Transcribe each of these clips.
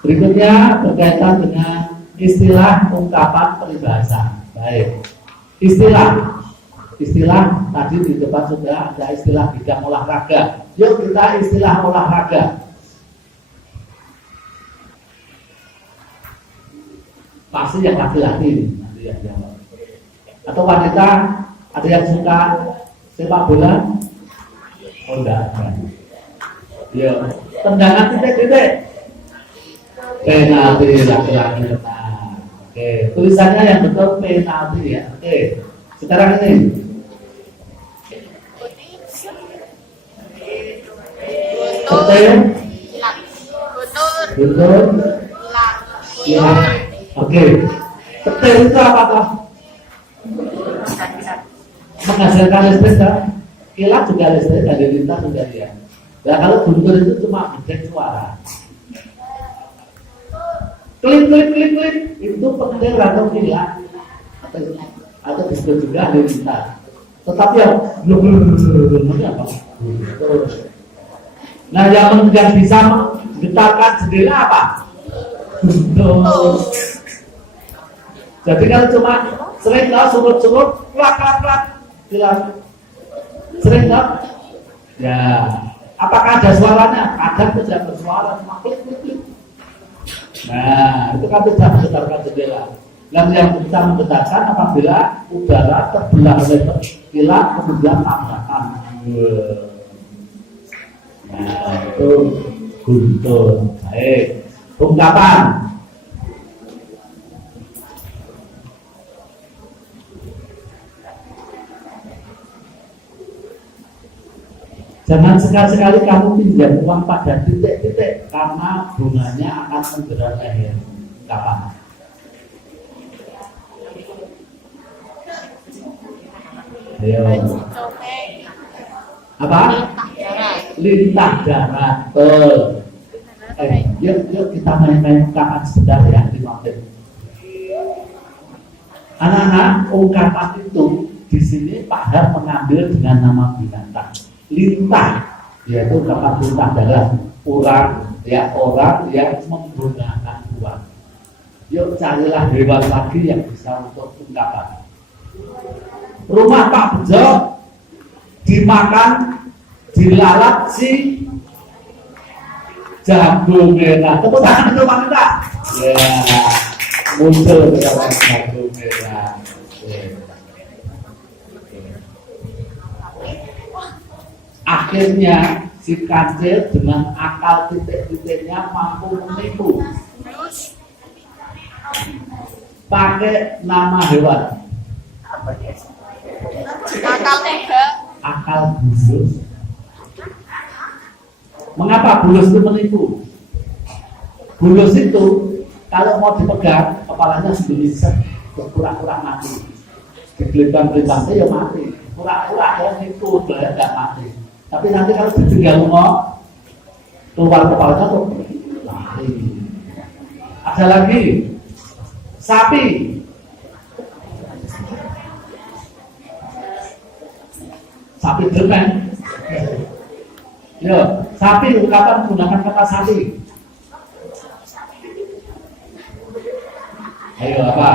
Berikutnya berkaitan dengan istilah ungkapan peribahasa. Baik. Istilah tadi di depan sudah ada istilah bidang olahraga. Yuk kita istilah olahraga. Pasti yang laki-laki nanti yang jawab. Atau wanita ada yang suka sepak bola? Oh enggak. Yuk, tendangan titik-titik. Penalti laki-laki benar. Oke, tulisannya yang betul penalti ya. Oke, sekarang ini. Betul. Ya. Oke. Petir itu apa toh? Menghasilkan listrik kan? Kilat juga listrik, ada lintas juga ya. Nah kalau guntur itu cuma beda suara. Klik itu petir atau kilat atau disebut juga halilintar. Tetapi yang belum apa? Nah yang bisa menggetarkan jendela apa? Jadi kalau cuma sering surut klak kilat sering ya apakah ada suaranya? Kadang tidak bersuara, cuma klik. Nah, itu kan tidak menggetarkan jendela. Dan yang bisa menggetarkan apabila udara terbelah oleh kilat kemudian tabrakan. Nah, itu guntur. Baik. Ungkapan. Jangan sekali-sekali kamu pinjam uang pada titik-titik karena bunganya akan menggerak leher. Kapan? Ayo. Apa? Lintah darat. Yuk kita main-main ungkapan sebentar ya di mobil. Anak-anak, ungkapan itu di sini Pak Har mengambil dengan nama binatang. Lintah, yaitu ungkapan lintah darat. Orang yang menggunakan uang. Yuk carilah hewan lagi yang bisa untuk ungkapan. Rumah Pak Bejo dimakan, dilalap si jago merah. Tepuk tangan untuk wanita. Ya, muncul dengan jago merah. Akhirnya si kancil dengan akal titik-titiknya mampu menipu. Pakai nama hewan. Akal bulus. Mengapa bulus itu menipu? Bulus itu kalau mau dipegang kepalanya sembunyi berpura-pura mati. Digelembang-gelembangnya ya mati. Pura-pura ya nipu ya nggak mati. Tapi nanti kalau ditinggal mau keluar kepalanya tuh mati. Ada lagi sapi. Sapi demen. Yo, sapi kapan menggunakan kata sapi? Ayo apa?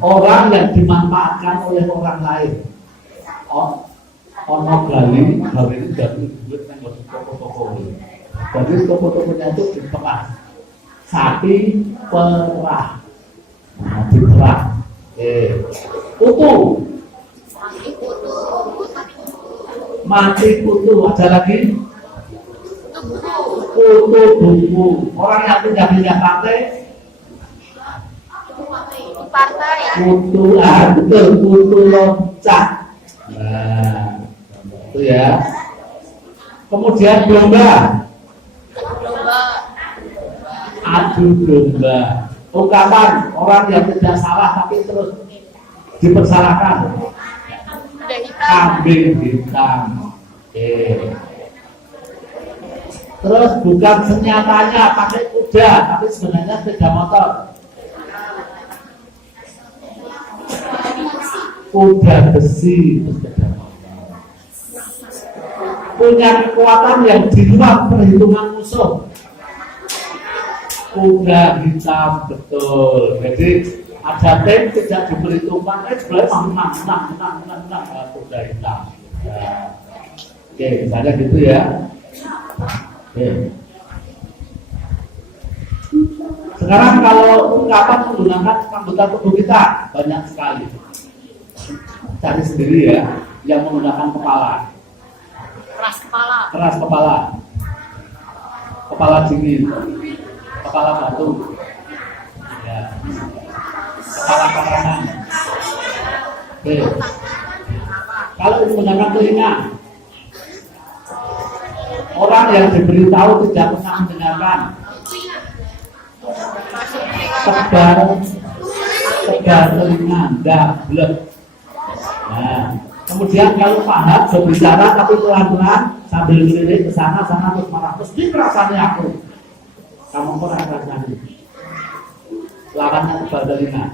Orang yang dimanfaatkan oleh orang lain. Ono gali itu jadi duit yang harus toko-toko. Jadi toko-tokonya itu diperah. Sapi perah. Nah, diperah. Kutu. Mati kutu. Ada lagi? Kutu buku. Orang yang pindah-pindah partai. Kutu, betul, kutu loncat. Nah, itu ya. Kemudian domba. Adu domba. Ungkapan orang yang tidak salah tapi terus dipersalahkan. Kambing hitam. Terus bukan senyatanya pakai kuda, tapi sebenarnya sepeda motor. Kuda besi itu sepeda motor. Punya kekuatan yang di luar perhitungan musuh. kuda hitam, betul. Jadi ada tim tidak diberi tumpan, sebenarnya menang kuda hitam. Ya. Oke, misalnya gitu ya. Oke. Sekarang kalau ungkapan menggunakan anggota tubuh kita banyak sekali. Cari sendiri ya, yang menggunakan kepala. Keras kepala. Keras kepala. Kepala dingin. Kepala batu. Ya. Kepala karangan. Oke. Kalau menggunakan telinga, orang yang diberitahu tidak pernah mendengarkan. Tegar telinga, blek. Nah, kemudian kalau paham berbicara tapi pelan-pelan sambil melirik ke sana terus marah, mesti perasaannya aku. Kamu kurang rasanya. Lawannya tebal telinga.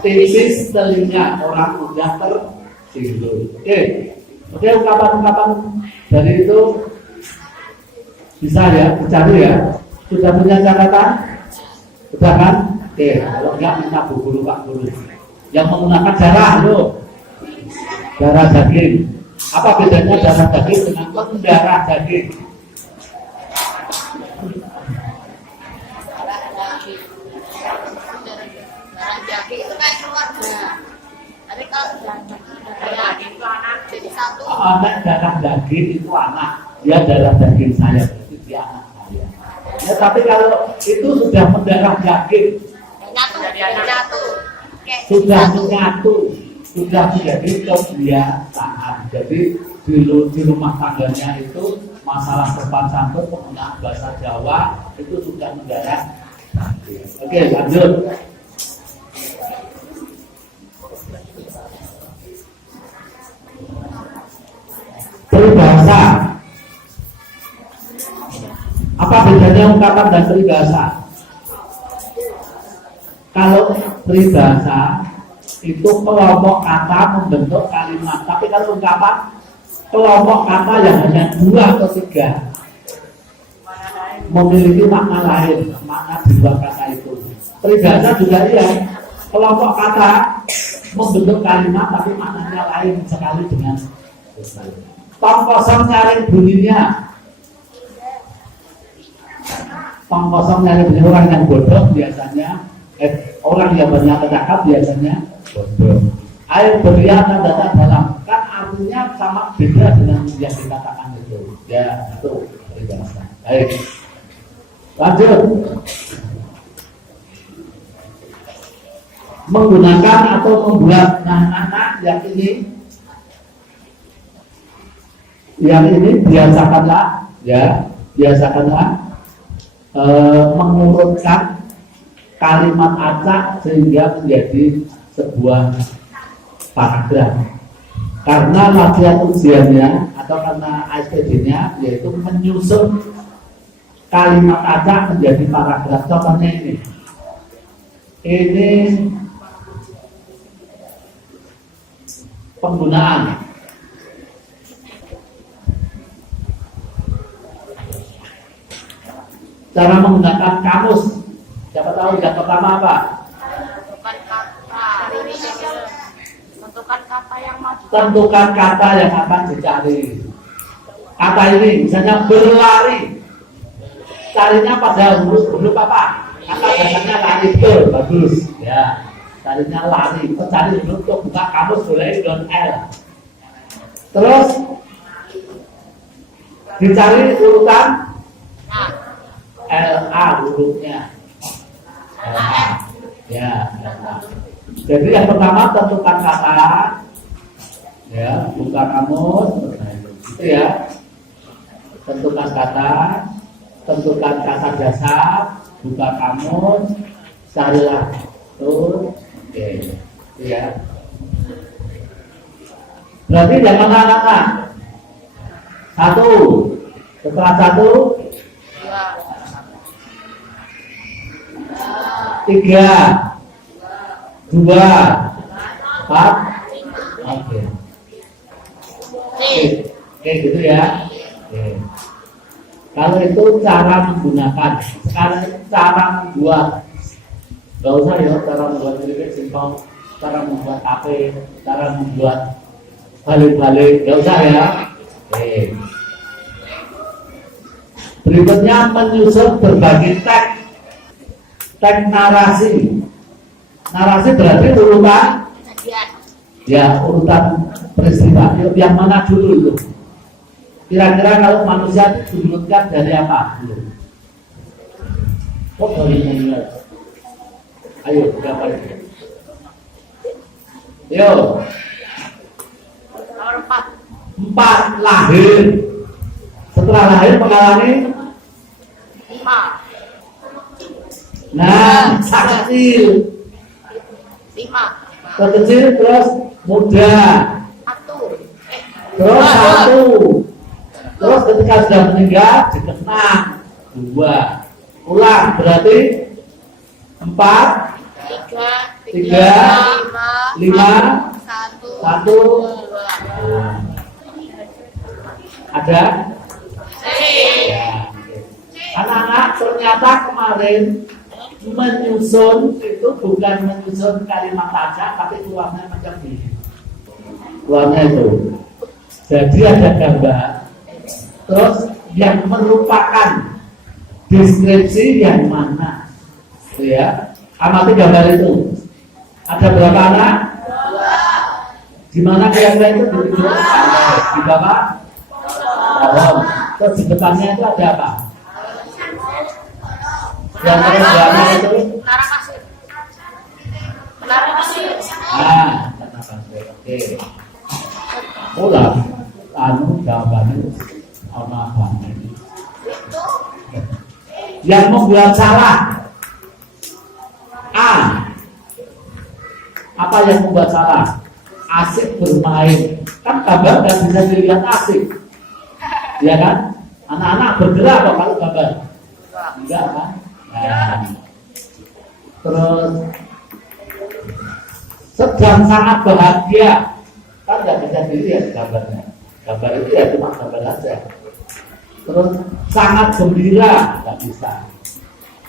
Tipis telinga, orang mudah tersinggung. Oke, ungkapan-ungkapan dari itu bisa ya, dicari ya. Sudah punya catatan? Sudah kan? Oke, kalau enggak minta Bu Guru, Pak Guru. Yang menggunakan darah loh. Darah daging. Apa bedanya darah daging dengan pendarah daging? Darah daging itu kayak keluarga. Tapi kalau darah daging itu anak jadi satu. Darah daging itu anak. Dia darah daging saya, berarti dia anak saya. Ya, tapi kalau itu sudah mendarah daging, nyatu. Sudah menyatu, sudah menjadi kebiasaan. Jadi di rumah tangganya itu masalah sopan santun penggunaan bahasa Jawa itu sudah mendarah. Oke, lanjut. Peribahasa. Apa bedanya ungkapan dan peribahasa? Kalau peribahasa itu kelompok kata membentuk kalimat, tapi kalau ungkapan kelompok kata yang hanya 2 atau 3 memiliki makna lain, makna di luar kata itu. Peribahasa juga iya, kelompok kata membentuk kalimat tapi maknanya lain sekali dengan tong kosong nyari bunyinya. Tong kosong nyari bunyi, orang yang bodoh biasanya orang yang banyak cakap biasanya bodoh. Air beriak dan data dalam kan artinya sama beda dengan yang dikatakan itu. Ya itu peribahasa. Baik, lanjut. Menggunakan atau membuat anak-anak yang ini biasakanlah mengurutkan kalimat acak sehingga menjadi sebuah paragraf. Karena latihan ujiannya atau karena ASPD-nya yaitu menyusun kalimat acak menjadi paragraf. Contohnya ini penggunaan. Cara menggunakan kamus. Siapa tahu yang pertama apa? Tentukan kata yang akan dicari. Kata ini misalnya berlari. Carinya pada huruf apa? Kata biasanya lari, betul, bagus. Ya, carinya lari. Cari huruf untuk buka kamus boleh .l. Terus dicari urutan LA hurufnya. Ya. Jadi yang pertama tentukan kata, ya, buka kamus, itu ya. Tentukan kata, tentukan kata dasar, buka kamus, carilah. Tuh, oke, itu ya. Berarti jangan anak-anak. 1, setelah 1, 3, 2, 4, oke, gitu ya. Oke. Kalau itu cara menggunakan, sekarang itu cara membuat. Gak usah ya cara membuat lirik simpel, cara membuat HP, cara membuat balik-balik, gak usah ya. Oke. Berikutnya menyusun berbagai teks narasi. Narasi berarti urutan, ya urutan peristiwa. Yang mana dulu itu? Kira-kira kalau manusia itu diwujudkan dari apa? Kok dari mana? Ayo, berapa itu? Yo. Nomor 4. 4 lahir. Setelah lahir mengalami 5. nah, kecil. 5. Kecil terus muda. 1. Terus 1. Terus ketika sudah meninggal dikenang 2. Ulang berarti 4, 3, 5, 1, 1. Ada? Ya. Anak-anak ternyata kemarin menyusun itu bukan menyusun kalimat saja, tapi keluarnya macam ini. Keluarnya itu. Jadi ada gambar. Terus yang merupakan deskripsi yang mana? Ya. Amati gambar itu. Ada berapa anak? 2. Di mana kira-kira itu di bawah? Pohon. Terus di depannya itu ada apa? Yang keduanya itu? Menara pasir. Menara pasir. Oke. Ulah, jawabannya apa? Yang membuat salah. A. Apa yang membuat salah? Asik bermain. Kan gambar nggak bisa dilihat asik. Ya kan? Anak-anak bergerak kok kalau gambar. Enggak kan? Nah. Terus sedang sangat bahagia. Kan nggak bisa dilihat gambarnya. Gambar itu ya cuma gambar aja. Terus sangat gembira, nggak bisa.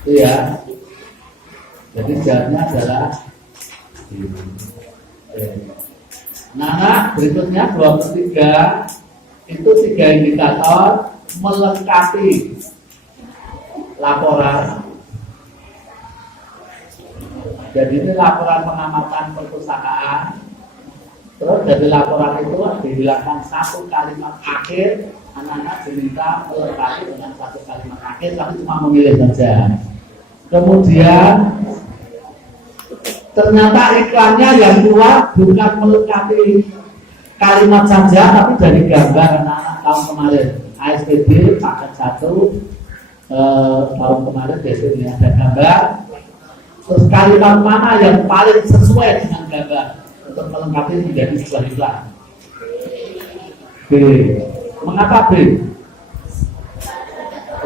Itu ya. Jadi jawabnya adalah nah, berikutnya 23 itu 3 indikator melengkapi laporan. Jadi ini laporan pengamatan perpustakaan. Terus dari laporan itu dihilangkan 1 kalimat akhir. Anak-anak diminta melengkapi dengan 1 kalimat akhir, tapi cuma memilih saja. Kemudian ternyata iklannya yang keluar bukan melengkapi kalimat saja, tapi dari gambar anak-anak tahun kemarin. ASPD paket 1 tahun kemarin biasanya ada gambar. Terus kalimat mana yang paling sesuai dengan gambar untuk melengkapi menjadi sebuah iklan? B. Mengapa B?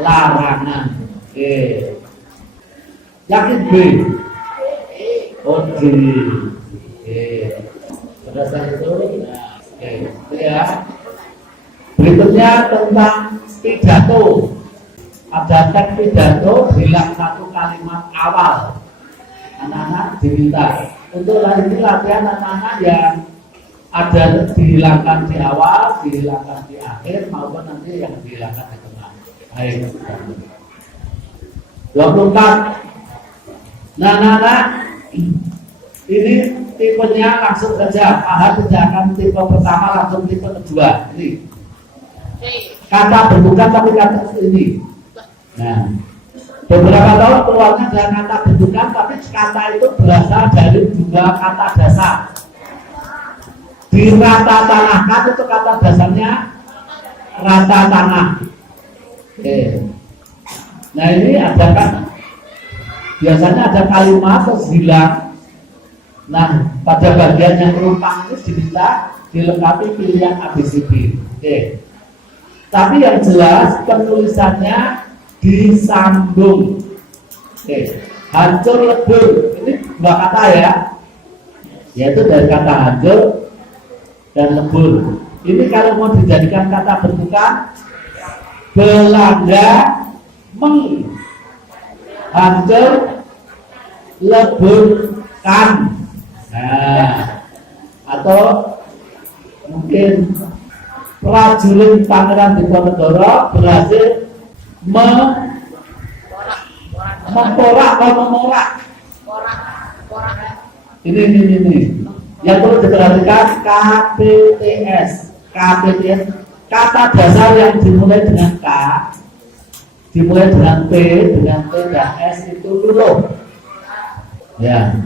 Larangan. B. Yakin B? Oh D. Berdasarkan itu, nah, oke, ya. Berikutnya tentang pidato. Ada teks pidato, hilang 1 kalimat awal. Anak-anak diminta untuk ini latihan anak-anak yang ada dihilangkan di awal, dihilangkan di akhir, maupun nanti yang dihilangkan di tengah. Baik. 24. Nah, anak-anak ini tipenya langsung saja. Ahad tidak akan tipe pertama, langsung tipe kedua. Ini kata bentukan tapi kata ini. Nah, beberapa tahun keluarnya dengan kata bentukan, tapi kata itu berasal dari 2 kata dasar. Di rata tanahkan itu kata dasarnya rata tanah. Oke. Nah ini ada kan, biasanya ada kalimat terus hilang. Nah pada bagian yang rumpang itu diminta dilengkapi pilihan ABCD. Oke. Tapi yang jelas penulisannya disambung. Oke. Hancur lebur, ini 2 kata ya, yaitu dari kata hancur dan lebur. Ini kalau mau dijadikan kata bentukan Belanda menghancur leburkan. Nah, atau mungkin prajurit Pangeran Diponegoro berhasil memporak atau memorak. Ini yang perlu diperhatikan KPTS. Kata dasar yang dimulai dengan K, dimulai dengan P, dengan T dan S itu luluh. Ya.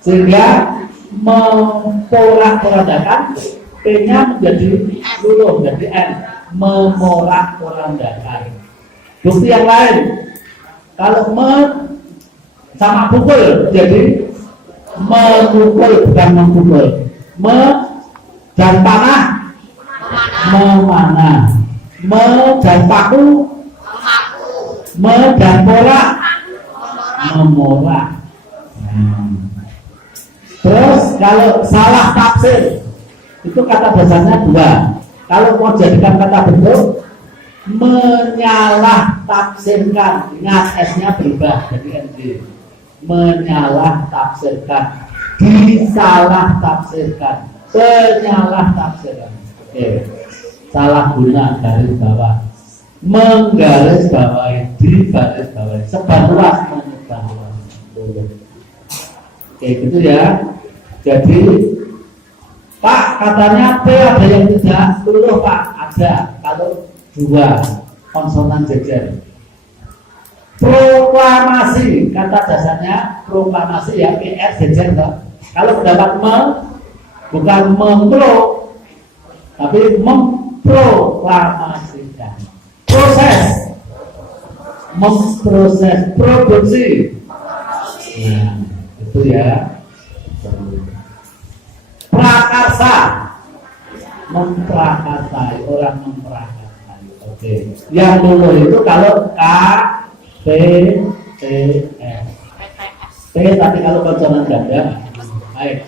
Sehingga memporak-porandakan P-nya menjadi luluh, menjadi N, memorak-porandakan. Bukti yang lain, kalau sama pukul jadi memukul, bukan memukul. Dan panah memanah. Dan paku dan porak memorak. Terus kalau salah tafsir itu kata dasarnya dua. Kalau mau jadikan kata bentuk, menyalah tafsirkan. Ingat S-nya berubah jadi NG. Menyalah tafsirkan, disalah tafsirkan, penyalah tafsirkan. Oke. Salah guna garis bawah, menggaris bawahi, digaris bawahi, sebar luas, menyebar luas. Oke, gitu ya. Jadi Pak, katanya P ada yang tidak luluh Pak, ada kalau dua konsonan jejer. Proklamasi, kata dasarnya proklamasi ya PR jejer toh. Kalau pendapat bukan mempro, tapi memproklamasikan. Proses, memproses produksi. Nah, itu ya. Prakarsa, memprakarsai, orang memprakarsai. Oke. Yang luluh itu kalau K P T S. P tapi kalau konsonan ganda. Baik.